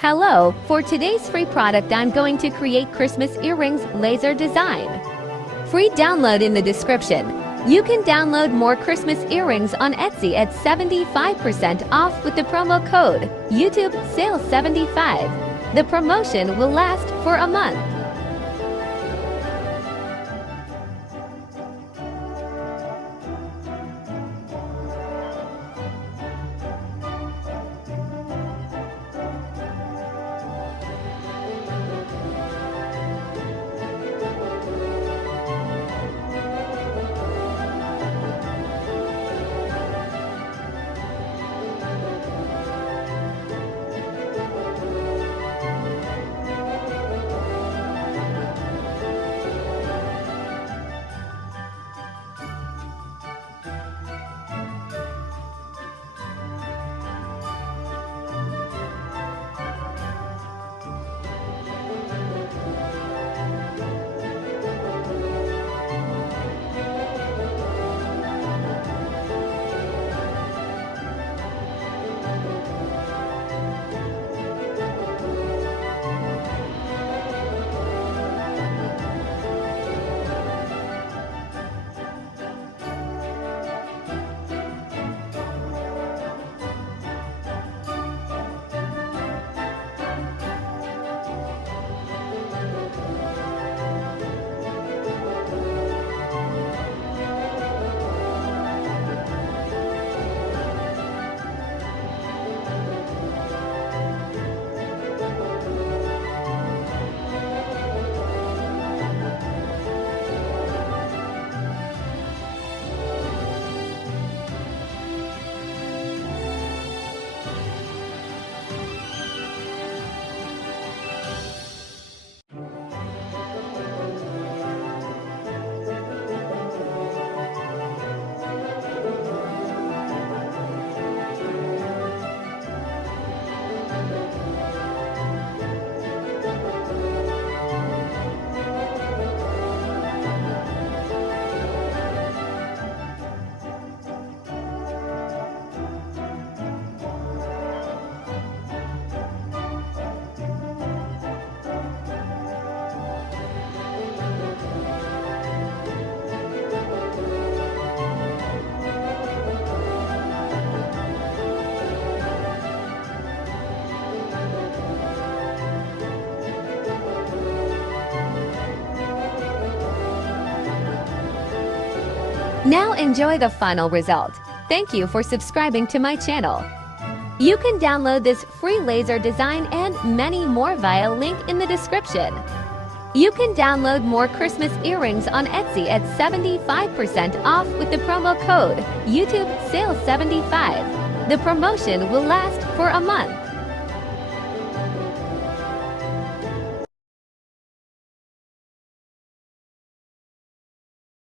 Hello, for today's free product I'm going to create Christmas earrings laser design. Free download in the description. You can download more Christmas earrings on Etsy at 75% off with the promo code YouTube Sales 75. The promotion will last for a month. Now enjoy the final result. Thank you for subscribing to my channel. You can download this free laser design and many more via link in the description. You can download more Christmas earrings on Etsy at 75% off with the promo code YouTube Sales 75. The promotion will last for a month.